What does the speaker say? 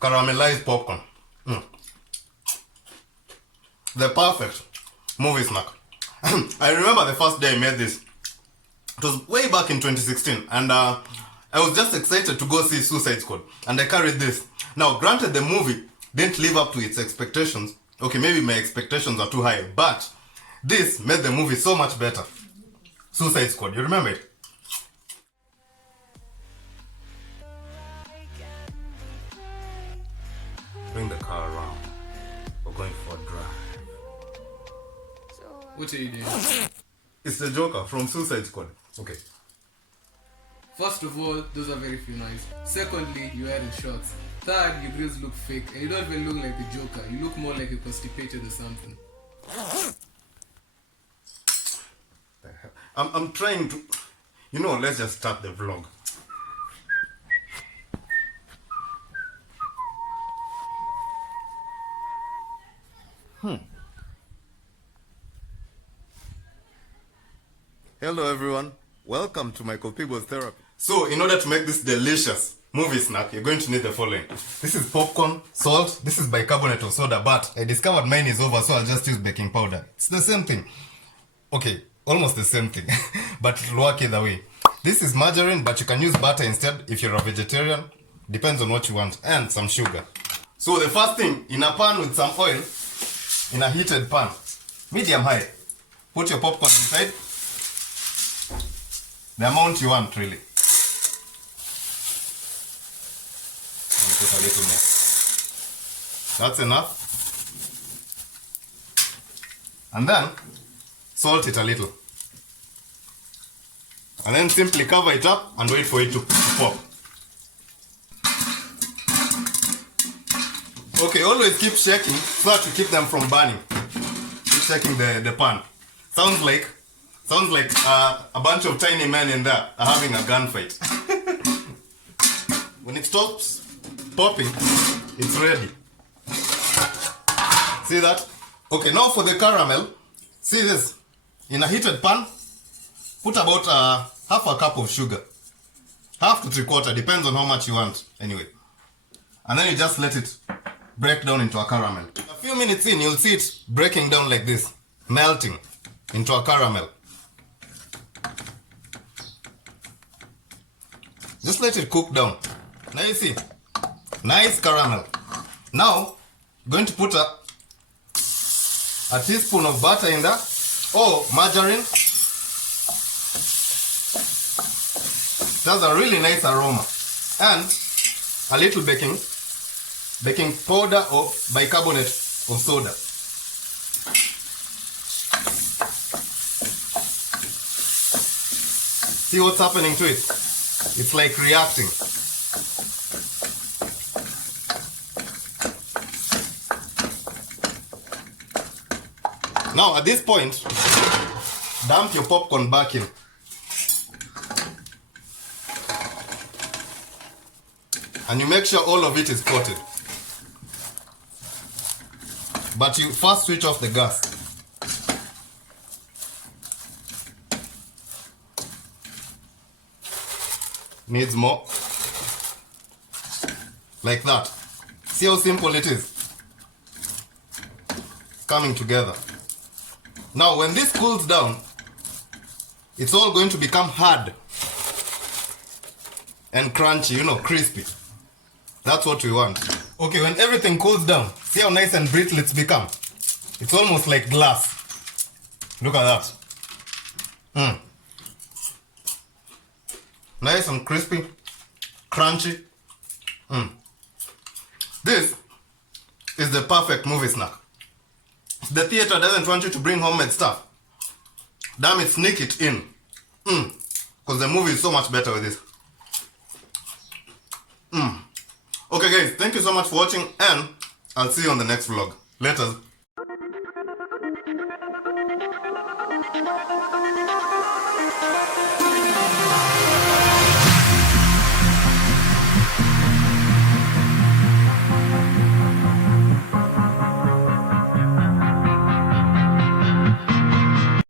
Caramelized popcorn. The perfect movie snack. I remember the first day I made this. It was way back in 2016, and I was just excited to go see Suicide Squad, and I carried this. Now, granted, the movie didn't live up to its expectations. Okay, maybe my expectations are too high, but this made the movie so much better. Suicide Squad, you remember it? Bring the car around. We're going for a drive. What are you doing? It's the Joker from Suicide Squad. Okay. First of all, those are very few nice. Secondly, you wearing shorts. Third, your grills look fake, and you don't even look like the Joker. You look more like you're constipated or something. I'm trying to... You know, let's just start the vlog. Hello everyone, welcome to Michael Pibo's therapy. So in order to make this delicious movie snack, you're going to need the following. This is popcorn, salt, this is bicarbonate of soda, but I discovered mine is over, so I'll just use baking powder. It's the same thing. Okay, almost the same thing, but it'll work either way. This is margarine, but you can use butter instead if you're a vegetarian. Depends on what you want, and some sugar. So the first thing, in a pan with some oil, in a heated pan, medium high, put your popcorn inside. The amount you want, really. And put a little more. That's enough. And then, salt it a little. And then simply cover it up and wait for it to pop. Okay, always keep shaking so that you keep them from burning. Keep shaking the pan. Sounds like a bunch of tiny men in there are having a gunfight. When it stops popping, it's ready. See that? Okay, now for the caramel. See this? In a heated pan, put about half a cup of sugar. Half to 3/4, depends on how much you want. Anyway. And then you just let it break down into a caramel. A few minutes in, you'll see it breaking down like this. Melting into a caramel. Just let it cook down. Now you see, nice caramel. Now, I'm going to put a teaspoon of butter in there, or margarine. It has a really nice aroma. And a little baking powder or bicarbonate of soda. See what's happening to it? It's like reacting. Now at this point, dump your popcorn back in. And you make sure all of it is coated. But you first switch off the gas. Needs more. Like that. See how simple it is? It's coming together. Now when this cools down, it's all going to become hard and crunchy, you know, crispy. That's what we want. Okay, when everything cools down, see how nice and brittle it's become? It's almost like glass. Look at that. Nice and crispy, crunchy. This is the perfect movie snack. The theater doesn't want you to bring homemade stuff. Damn it, sneak it in. Because the movie is so much better with this. Okay guys, thank you so much for watching, and I'll see you on the next vlog. Later.